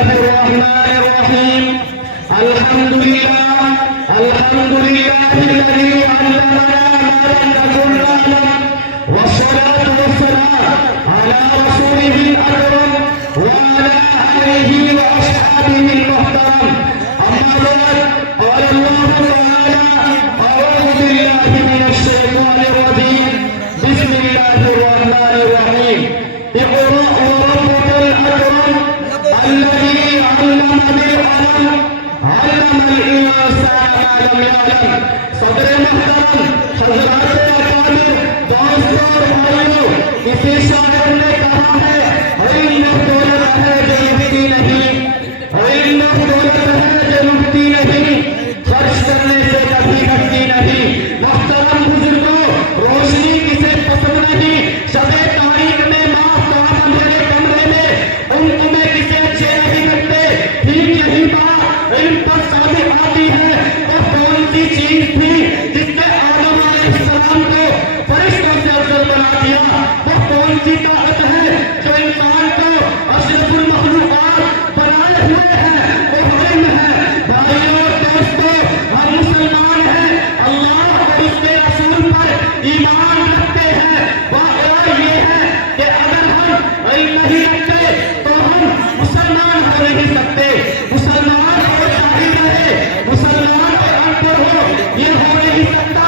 बिस्मिल्लाहिर्रहमानिर्रहीम अल्हम्दुलिल्लाहिल्लज़ी अल्लमा मा लम नकुन नअलम वस्सलातु वस्सलामु अला रसूलिहिल अकरम व अला आलिहि व अस्हाबिहिल मुहतरम अम्मा बाद क़ाल अल्लाहु तआला अऊज़ु बिल्लाहि मिनश शैतानिर रजीम बिस्मिल्लाहिर्रहमानिर्रहीम इक़रा व रब्बुकल अकरम الذي علم بالقلم علم الإنسان ما لم يعلم صدر محترم हज़रात अकाबिर दोस्तों और भाइयों इसी शायर ने कहा है इल्म दौलत है जो लुटती नहीं इल्म दौलत है जो लुटती नहीं खर्च करने से कभी घटती नहीं मुहतरम बुजुर्गों रोशनी किसे पसंद नहीं शबे तारीख में माँ कहा मेरे कमरे में उन तुम्हें किसे अच्छे नहीं लगते ठीक यही बात इल्म पर साबित आती है और कौन सी चीज थी जिसने आदम अलैहिस्सलाम को फरिश्तों से अफजल बना दिया वो कौन सी ताकत है जो इंसान को अशरफुल मखलूकात बनाए हुए है वो इल्म है भाइयों दोस्तों हम मुसलमान हैं अल्लाह और उसके रसूल पर ईमान रखते हैं वाक़या ये है कि अगर हम इल्म नहीं रखते तो हम मुसलमान हो नहीं सकते मुसलमान हो चाहे रहे मुसलमान और अनपढ़ हो ये हो नहीं सकता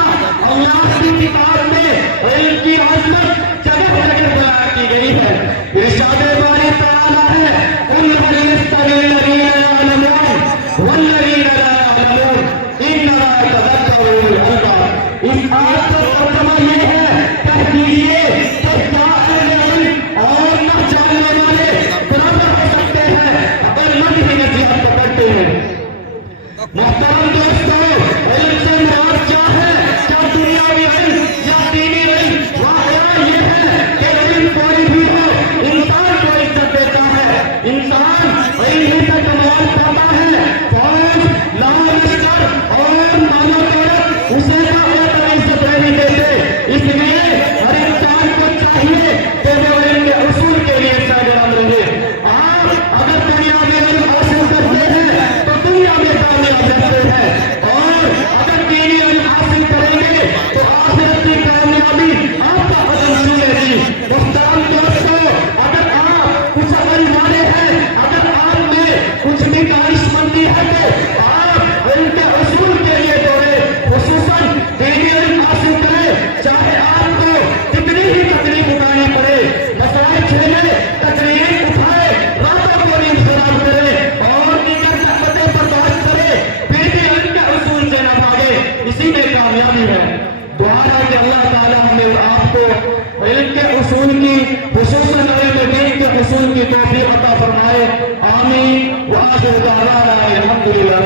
अल्लाह की किताब में इल्म की अज़मत जगह जगह बयान की गई है इरशाद बारी तआला है कुल हल यस्तवील्लज़ीना यअलमून वल्लज़ीना ला यअलमून इन्नमा यतज़क्करुल अल्बाब इस आयत का तर्जुमा ये है कह दीजिए कि क्या इल्म और न जानने वाले बराबर हो सकते हैं अगर मन ही नसीहत पकड़ते हैं मुहतरम दोस्तों इल्म से मुराद क्या है क्या दुनियावी इल्म या दीनी इल्म वाक़या ये है कि इल्म कोई भी हो इंसान को इज्जत देता है इंसान इल्म से कमाल पाता है फौज लाल लश्कर और मानव दौलत उसे इज्जत नहीं देते इसलिए हर इंसान को चाहिए कि वो इल्म के उसूल के लिए सरगर्म रहे आप अगर दुनिया में इल्म हासिल करते हैं तो दुनिया में कामयाब रहते हैं और अगर दीनी इल्म हासिल करेंगे तो आखिरत की कामयाबी आपका कदम छूएगी मुहतरम दोस्तों अगर आप कुछ अमल वाले हैं अगर आप में कुछ भी दानिशमंदी है तो आप इल्म के उसूल के लिए दौड़े खुसूसन दीनी इल्म हासिल करें चाहे आपको कितनी ही तकलीफ उठानी पड़े मसाइल झेले तकलीफ उठाए रातों को नींद खराब करे और दीगर ताकतें बर्बाद करे फिर भी इल्म के उसूल से न भागे इसी में कामयाबी है दुआ है कि अल्लाह ताला हमें और आपको इल्म के उसूल की खुसूसन इल्म दीन के उसूल की तौफीक अता फरमाए आमीन व आखिर दावाना अल्हम्दुलिल्लाह।